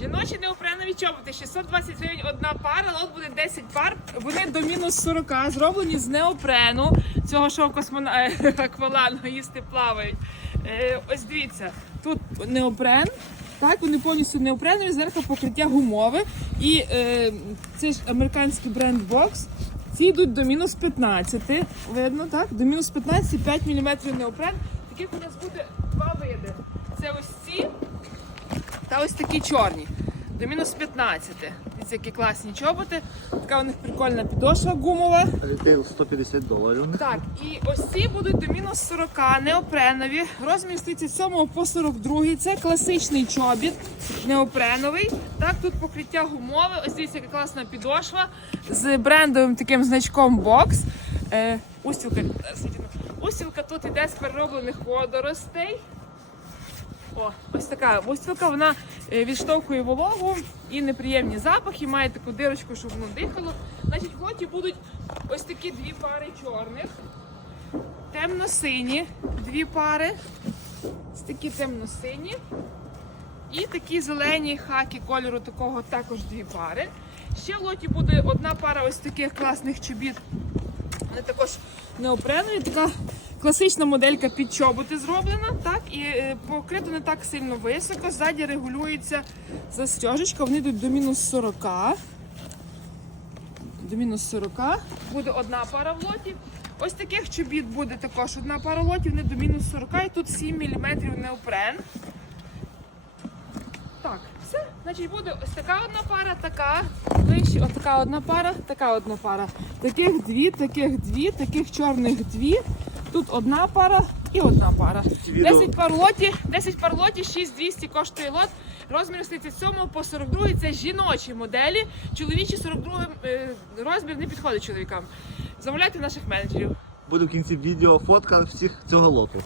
Жіночі неопренові чоботи 620 гривень одна пара, лот буде 10 пар. Вони до мінус 40, зроблені з неопрену. Цього що космона е, аквалану їсти плавають. Е, ось дивіться, тут неопрен. Так, вони повністю неопренові, зверху покриття гумове. І е, це ж американський бренд Box. Ці йдуть до мінус 15. Видно, так? До мінус 15, 5 мм неопрен. Таких у нас буде два види. Це ось ці та ось такі чорні. До мінус 15. Дивіться, які класні чоботи. Така у них прикольна підошва гумова. Рітейл 150 доларів. Так, і ось ці будуть до мінус 40, неопренові. Розмір з 37 по 42. Це класичний чобіт, неопреновий. Так, тут покриття гумове. Ось дивіться, яка класна підошва з брендовим таким значком Box. Е, устілка, е, устілка тут іде з перероблених водоростей. О, ось така устілка, вона е, відштовхує вологу і неприємні запахи, має таку дирочку, щоб воно дихало. Значить, в лоті будуть ось такі дві пари чорних, темно-сині дві пари, ось такі темно-сині. І такі зелені хаки кольору такого також дві пари. Ще в лоті буде одна пара ось таких класних чобіт. Вони також неопренові, така класична моделька під чоботи зроблена, так, і е, покрито не так сильно високо. Ззаді регулюється застежечка, вони йдуть до мінус 40. До мінус 40. Буде одна пара в. Ось таких чобіт буде також одна пара лотів, вони до мінус 40 і тут 7 мм неопрен. Так, все. Значить, буде ось така одна пара, така ближче, ось така одна пара, така одна пара. Таких дві, таких дві, таких чорних дві. Тут одна пара і одна пара. відео- 10 пар лоті, 10 пар лоті, 6200 коштує лот. Розмір з 37 по 42 це жіночі моделі. Чоловічі 42 е, розмір не підходить чоловікам. Замовляйте наших менеджерів. Буде в кінці відео фотка всіх цього лоту.